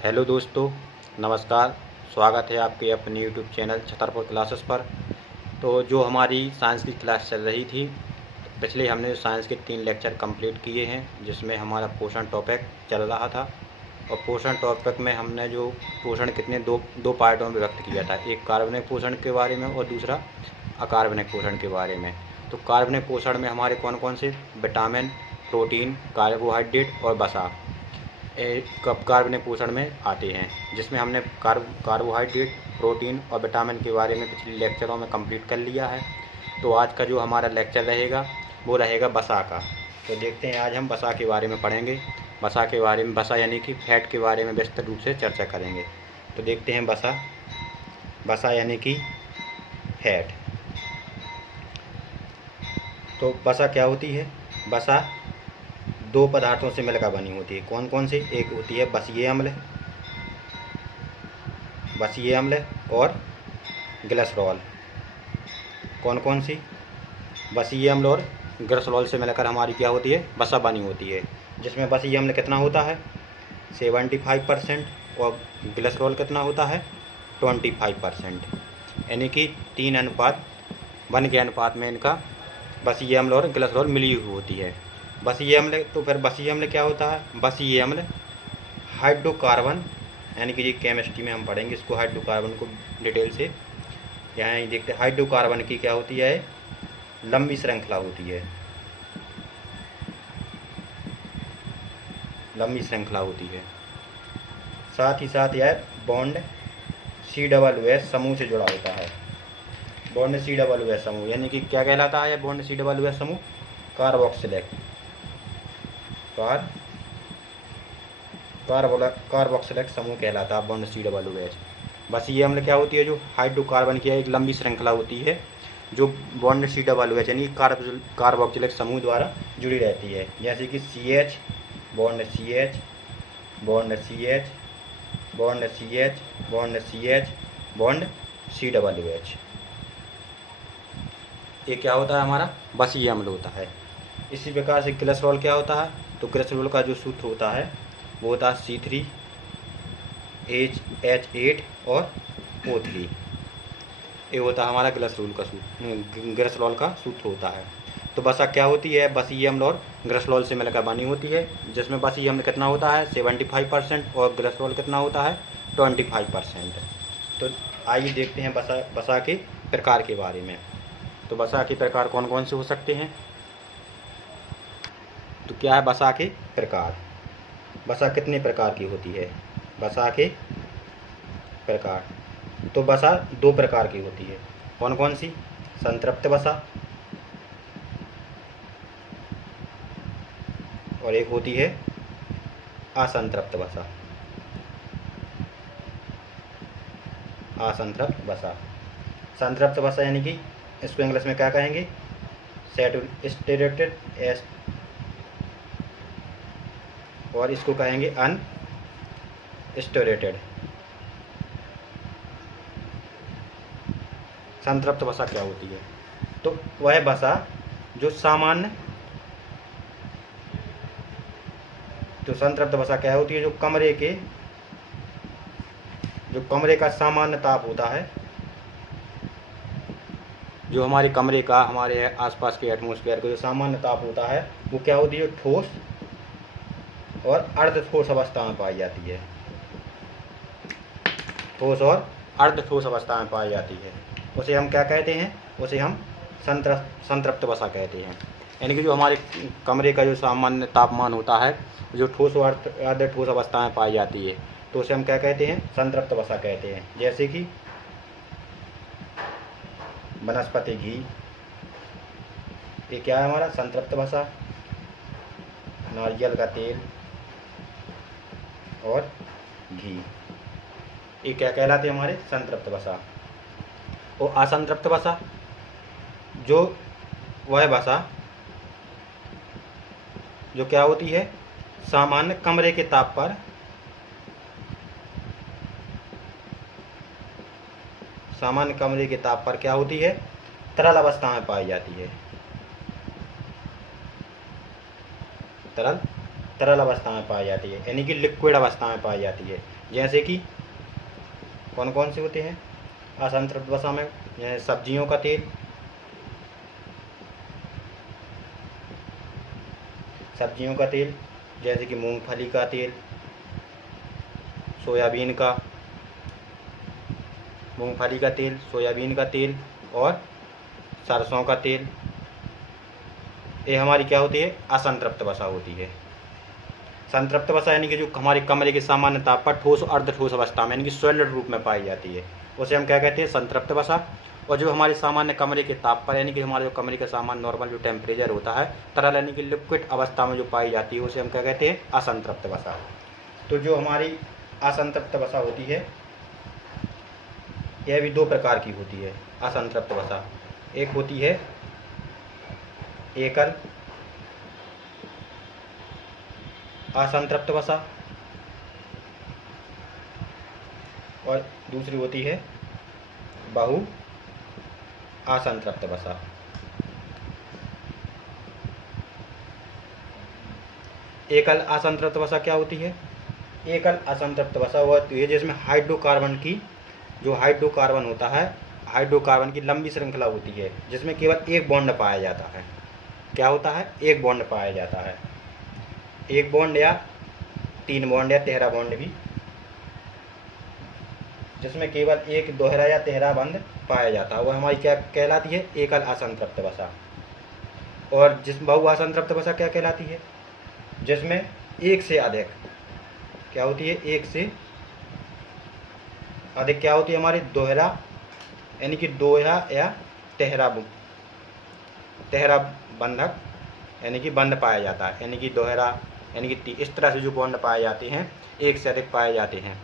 Hello दोस्तों, नमस्कार। स्वागत है आपके अपने यूट्यूब चैनल छतरपुर क्लासेस पर। तो जो हमारी साइंस की क्लास चल रही थी, पिछले हमने साइंस के 3 लेक्चर कंप्लीट किए हैं, जिसमें हमारा पोषण टॉपिक चल रहा था। और पोषण टॉपिक में हमने जो पोषण कितने दो पार्टों में व्यक्त किया था, एक कार्बनिक पोषण के बारे में और दूसरा अकार्बनिक पोषण के बारे में। तो कार्बनिक पोषण में हमारे कौन कौन से विटामिन, प्रोटीन, कार्बोहाइड्रेट और वसा कार्बनिक पोषण में आते हैं, जिसमें हमने कार्बोहाइड्रेट, प्रोटीन और विटामिन के बारे में पिछले लेक्चरों में कंप्लीट कर लिया है। तो आज का जो हमारा लेक्चर रहेगा वो रहेगा वसा का। तो देखते हैं, आज हम वसा के बारे में पढ़ेंगे। वसा के बारे में, वसा यानी कि फैट के बारे में विस्तृत रूप से चर्चा करेंगे। तो देखते हैं वसा यानी कि फैट। तो वसा क्या होती है? वसा 2 पदार्थों से मिलकर बनी होती है। कौन कौन सी? एक होती है बसीय अम्ल और ग्लिसरॉल। कौन कौन सी? बसीय अम्ल और ग्लिसरॉल से मिलकर हमारी क्या होती है? वसा बनी होती है, जिसमें बसीय अम्ल कितना होता है? 75% और ग्लिसरॉल कितना होता है? 25%। यानी कि 3:1 के अनुपात में इनका बसीय अम्ल और ग्लिसरॉल मिली हुई होती है। बसीय अम्ल, तो फिर बसीय अम्ल क्या होता है? बसीय अम्ल हाइड्रोकार्बन, यानी कि ये केमिस्ट्री में हम पढ़ेंगे इसको, हाइड्रोकार्बन को डिटेल से। यहाँ ही देखते हैं, हाइड्रोकार्बन की क्या होती है? लंबी श्रृंखला होती है, लंबी श्रृंखला होती है। साथ ही साथ यह बॉन्ड COOH समूह से जुड़ा होता है। बॉन्ड COOH समूह यानी कि क्या कहलाता है? बॉन्ड COOH समूह कार्बोक्सिलिक समूह कहलाता है बॉन्ड COOH। बसीय अम्ल क्या होती है? जो हाइड्रोकार्बन की एक लंबी श्रृंखला होती है, जो बॉन्ड COOH यानी कार्बोक्सिलिक समूह द्वारा जुड़ी रहती है। जैसे कि CH, bond CH, bond CH, bond CH, bond CH, bond COOH। ये क्या होता है? हमारा बसीय अम्ल होता है। इसी प्रकार से ग्लिसरॉल क्या होता है? तो ग्लिसरॉल का जो सूत्र होता है वो होता है C3H8 और O3। ये होता है हमारा ग्लिसरॉल का सूत्र होता है। तो वसा क्या होती है? बसीय अम्ल और ग्लिसरॉल से मिलकर बनी होती है, जिसमें बसीय अम्ल कितना होता है? 75% और ग्लिसरॉल कितना होता है? 25%। तो आइए देखते हैं वसा के प्रकार के बारे में। तो वसा के प्रकार कौन कौन से हो सकते हैं? तो क्या है वसा के प्रकार? वसा कितने प्रकार की होती है? वसा के प्रकार, तो वसा 2 प्रकार की होती है। कौन कौन सी? संतृप्त वसा और एक होती है असंतृप्त वसा। असंतृप्त वसा, संतृप्त वसा यानी कि इसको इंग्लिश में क्या कहेंगे? सैचुरेटेड एस, और इसको कहेंगे अनसैचुरेटेड। संतृप्त वसा क्या होती है? तो वह वसा जो सामान्य, तो संतृप्त वसा क्या होती है? जो कमरे का सामान्य ताप होता है, जो हमारे कमरे का, हमारे आसपास के एटमॉस्फेयर का जो सामान्य ताप होता है, वो क्या होती है? ठोस और अर्ध ठोस अवस्था में पाई जाती है। ठोस और अर्ध ठोस अवस्था में पाई जाती है, उसे हम क्या कहते हैं? उसे हम संतृप्त वसा कहते हैं। यानी कि जो हमारे कमरे का जो सामान्य तापमान होता है, जो ठोस और अर्ध ठोस अवस्था में पाई जाती है, तो उसे हम क्या कहते हैं? संतृप्त वसा कहते हैं। जैसे कि वनस्पति घी, ये क्या है हमारा? संतृप्त वसा। नारियल का तेल और घी, ये क्या कहलाते हैं? हमारे संतृप्त वसा। और असंतृप्त वसा, जो वह वसा जो क्या होती है? सामान्य कमरे के ताप पर, सामान्य कमरे के ताप पर क्या होती है? तरल अवस्था में पाई जाती है। तरल तरल अवस्था में पाई जाती है, यानी कि लिक्विड अवस्था में पाई जाती है। जैसे कि कौन कौन से होते हैं असंतृप्त वसा में? जैसे सब्जियों का तेल, जैसे कि मूंगफली का तेल, सोयाबीन का तेल और सरसों का तेल, ये हमारी क्या होती है? असंतृप्त वसा होती है। संतृप्त वसा यानी कि जो हमारे कमरे के सामान्य ताप पर ठोस और अर्धठोस अवस्था में यानी कि सॉलिड रूप में पाई जाती है, उसे हम क्या कहते हैं? संतृप्त वसा। और जो हमारे सामान्य कमरे के ताप पर यानी कि हमारे जो कमरे का सामान्य नॉर्मल जो टेम्परेचर होता है, तरल यानी कि लिक्विड अवस्था में जो पाई जाती है, उसे हम क्या कहते हैं? असंतृप्त वसा। तो जो हमारी असंतृप्त वसा होती है, यह भी दो प्रकार की होती है असंतृप्त वसा। एक होती है एकल असंतृप्त वसा और दूसरी होती है बहु असंतृप्त वसा। एकल असंतृप्त वसा क्या होती है? एकल असंतृप्त वसा वह होती है जिसमें हाइड्रोकार्बन होता है, हाइड्रोकार्बन की लंबी श्रृंखला होती है, जिसमें केवल एक बॉन्ड पाया जाता है। क्या होता है? एक बॉन्ड पाया जाता है, एक बॉन्ड या 3 बॉन्ड या 13 बॉन्ड भी, जिसमें केवल एक दोहरा या 13 बंध पाया जाता है, वह हमारी क्या कहलाती है? एकल असंतृप्त वसा। और जिस बहु असंतृप्त वसा क्या कहलाती है? जिसमें एक से अधिक क्या होती है? एक से अधिक क्या होती है हमारी? दोहरा यानी कि दोहरा या 13 बंधक यानी कि बंध पाया जाता है, यानी कि दोहरा यानी कि इस तरह से जो बॉन्ड पाए जाते हैं, एक से अधिक पाए जाते हैं।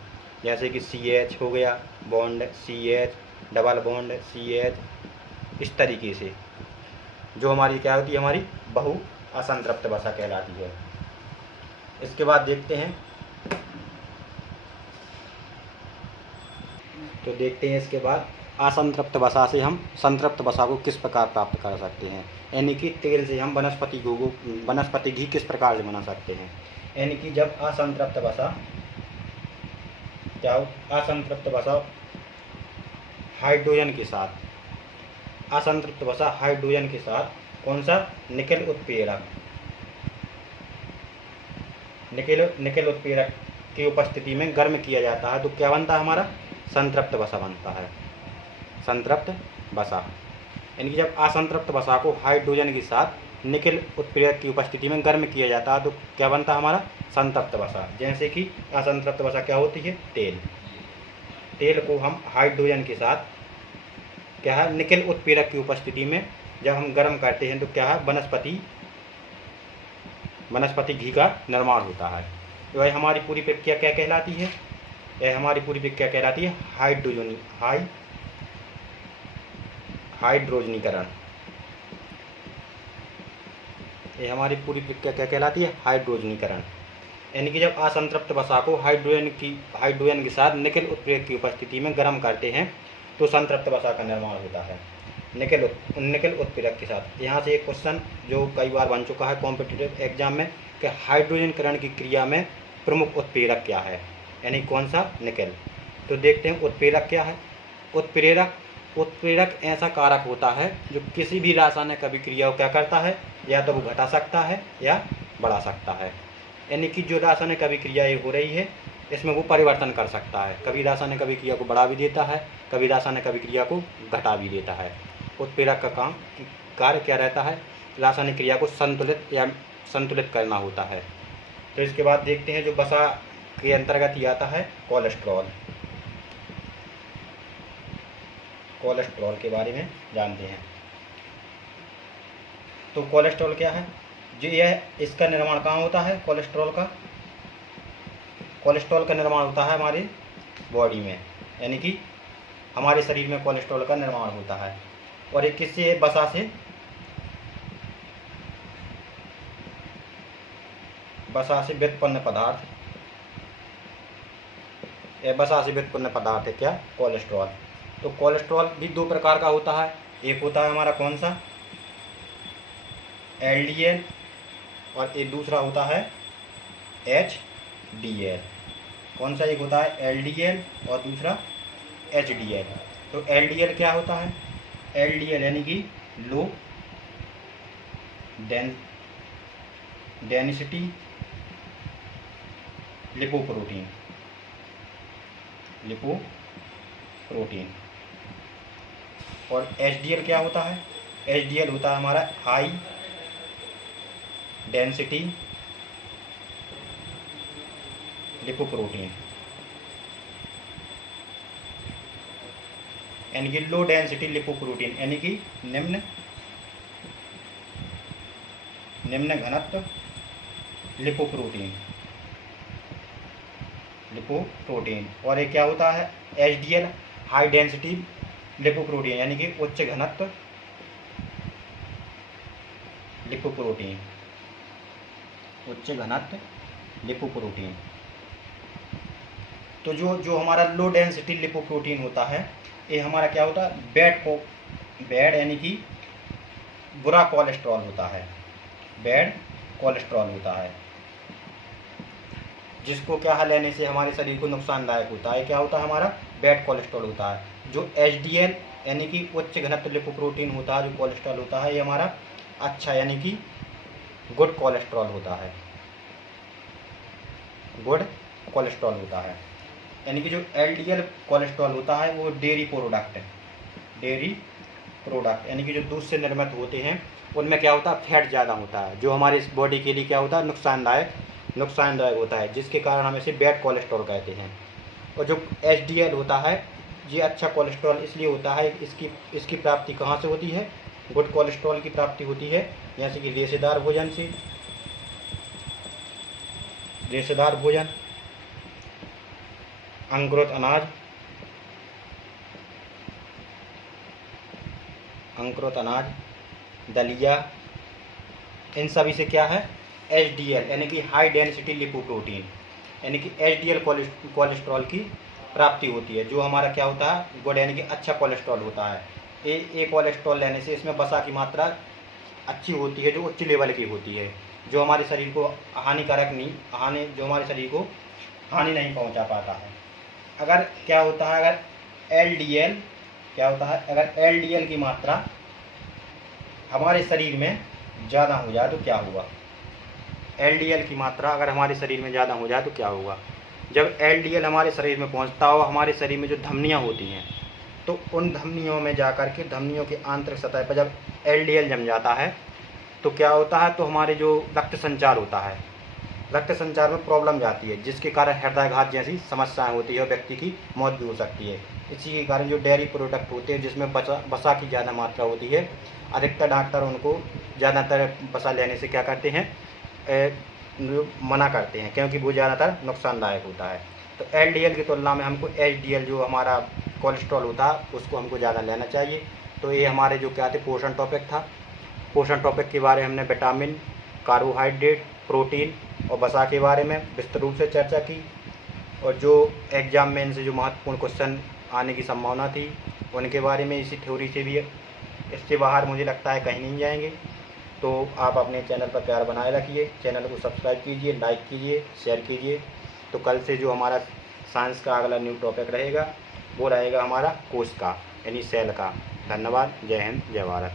जैसे कि CH हो गया bond, CH double bond CH, इस तरीके से जो हमारी क्या होती है? हमारी बहु असंतृप्त वसा कहलाती है। इसके बाद देखते हैं इसके बाद असंतृप्त वसा से हम संतृप्त वसा को किस प्रकार प्राप्त कर सकते हैं, यानी कि तेल से हम वनस्पति घी किस प्रकार से बना सकते हैं। यानी कि जब असंतृप्त वसा हाइड्रोजन के साथ कौन सा? निकेल उत्प्रेरक की उपस्थिति में गर्म किया जाता है, तो क्या बनता है? हमारा संतृप्त वसा बनता है, संतृप्त वसा। यानी कि जब असंतृप्त वसा को हाइड्रोजन के साथ निकेल उत्प्रेरक की उपस्थिति में गर्म किया जाता है, तो क्या बनता है? हमारा संतृप्त वसा। जैसे कि असंतृप्त वसा क्या होती है? तेल को हम हाइड्रोजन के साथ क्या है? निकेल उत्प्रेरक की उपस्थिति में जब हम गर्म करते हैं, तो क्या है? वनस्पति घी का निर्माण होता है। तो यह हमारी पूरी प्रक्रिया क्या कहलाती है? हाइड्रोजनीकरण। ये हमारी पूरी प्रक्रिया क्या कहलाती है? हाइड्रोजनीकरण। यानी कि जब असंतृप्त वसा को हाइड्रोजन के साथ निकेल उत्प्रेरक की उपस्थिति में गर्म करते हैं, तो संतृप्त वसा का निर्माण होता है निकेल उत्प्रेरक के साथ। यहाँ से एक क्वेश्चन जो कई बार बन चुका है कॉम्पिटिटिव एग्जाम में कि हाइड्रोजनीकरण की क्रिया में प्रमुख उत्प्रेरक क्या है, यानी कौन सा? निकेल। तो देखते हैं उत्प्रेरक क्या है। उत्प्रेरक ऐसा कारक होता है जो किसी भी रासायनिक अभिक्रिया को क्या करता है? या तो वो घटा सकता है या बढ़ा सकता है। यानी कि जो रासायनिक अभिक्रिया हो रही है, इसमें वो परिवर्तन कर सकता है, कभी रासायनिक अभिक्रिया को बढ़ा भी देता है, कभी रासायनिक अभिक्रिया को घटा भी देता है। उत्प्रेरक का कार्य क्या रहता है? रासायनिक क्रिया को संतुलित करना होता है। तो इसके बाद देखते हैं जो वसा के अंतर्गत ही आता है कोलेस्ट्रॉल के बारे में जानते हैं। तो कोलेस्ट्रॉल क्या है? जो इसका निर्माण कहाँ होता है? कोलेस्ट्रॉल का निर्माण होता है हमारी बॉडी में, यानी कि हमारे शरीर में कोलेस्ट्रॉल का निर्माण होता है। और ये किससे? वसा से व्युत्पन्न पदार्थ है क्या? कोलेस्ट्रॉल। तो कोलेस्ट्रॉल भी दो प्रकार का होता है। एक होता है हमारा कौन सा? LDL, और एक दूसरा होता है HDL। कौन सा एक होता है LDL और दूसरा HDL। तो LDL क्या होता है, LDL यानी कि लो डेंसिटी लिपोप्रोटीन। और HDL क्या होता है, HDL होता है हमारा हाई डेंसिटी लिपोप्रोटीन, यानी कि लो डेंसिटी लिपोप्रोटीन, यानी कि निम्न घनत्व लिपोप्रोटीन। और ये क्या होता है HDL हाई डेंसिटी लिपोप्रोटीन, यानी कि उच्च घनत्व लिपोप्रोटीन। तो जो हमारा लो डेंसिटी लिपोप्रोटीन होता है, ये हमारा क्या होता है बैड यानी कि बुरा कोलेस्ट्रॉल होता है, बैड कोलेस्ट्रॉल होता है, जिसको क्या है लेने से हमारे शरीर को नुकसानदायक होता है। क्या होता है हमारा बैड कोलेस्ट्रॉल होता है। जो HDL यानी कि उच्च घनत्व लिपोप्रोटीन होता है, जो कोलेस्ट्रॉल होता है, ये हमारा अच्छा यानी कि गुड कोलेस्ट्रॉल होता है, गुड कोलेस्ट्रॉल होता है। यानी कि जो LDL कोलेस्ट्रॉल होता है वो डेयरी प्रोडक्ट यानी कि जो दूध से निर्मित होते हैं उनमें क्या होता है फैट ज़्यादा होता है, जो हमारे इस बॉडी के लिए क्या होता है नुकसानदायक होता है, जिसके कारण हम इसे बैड कोलेस्ट्रॉल कहते हैं। और जो HDL होता है ये अच्छा कोलेस्ट्रॉल इसलिए होता है, इसकी प्राप्ति कहाँ से होती है, गुड कोलेस्ट्रॉल की प्राप्ति होती है, जैसे कि रेशेदार भोजन, अंकुरित अनाज, दलिया, इन सभी से क्या है HDL यानी कि हाई डेंसिटी लिपोप्रोटीन, यानी कि HDL कोलेस्ट्रॉल की प्राप्ति होती है, जो हमारा क्या होता है गुड यानी कि अच्छा कोलेस्ट्रॉल होता है। ये कोलेस्ट्रॉल लेने से इसमें वसा की मात्रा अच्छी होती है, जो उच्च लेवल की होती है, जो हमारे शरीर को हमारे शरीर को हानि नहीं पहुंचा पाता है। अगर क्या होता है अगर LDL की मात्रा हमारे शरीर में ज़्यादा हो जाए तो क्या होगा, LDL की मात्रा अगर हमारे शरीर में ज़्यादा हो जाए तो क्या होगा। जब LDL हमारे शरीर में पहुंचता हो, हमारे शरीर में जो धमनियाँ होती हैं, तो उन धमनियों में जाकर के धमनियों की आंतरिक सतह पर जब LDL जम जाता है तो क्या होता है, तो हमारे जो रक्त संचार होता है, रक्त संचार में प्रॉब्लम जाती है, जिसके कारण हृदयाघात जैसी समस्याएं होती है और व्यक्ति की मौत भी हो सकती है। इसी के कारण जो डेयरी प्रोडक्ट होते हैं जिसमें वसा की ज़्यादा मात्रा होती है, अधिकतर डॉक्टर उनको ज़्यादातर वसा लेने से क्या करते हैं मना करते हैं, क्योंकि वो ज़्यादातर नुकसानदायक होता है। तो LDL की तुलना में हमको HDL जो हमारा कोलेस्ट्रॉल होता है उसको हमको ज़्यादा लेना चाहिए। तो ये हमारे जो क्या थे पोषण टॉपिक था। पोषण टॉपिक के बारे में हमने विटामिन, कार्बोहाइड्रेट, प्रोटीन और वसा के बारे में विस्तृत रूप से चर्चा की। और जो एग्जाम में इनसे जो महत्वपूर्ण क्वेश्चन आने की संभावना थी उनके बारे में, इसी थ्योरी से भी इससे बाहर मुझे लगता है कहीं नहीं जाएंगे। तो आप अपने चैनल पर प्यार बनाए रखिए, चैनल को सब्सक्राइब कीजिए, लाइक कीजिए, शेयर कीजिए। तो कल से जो हमारा साइंस का अगला न्यू टॉपिक रहेगा वो रहेगा हमारा कोश का यानी सेल का। धन्यवाद। जय हिंद, जय भारत।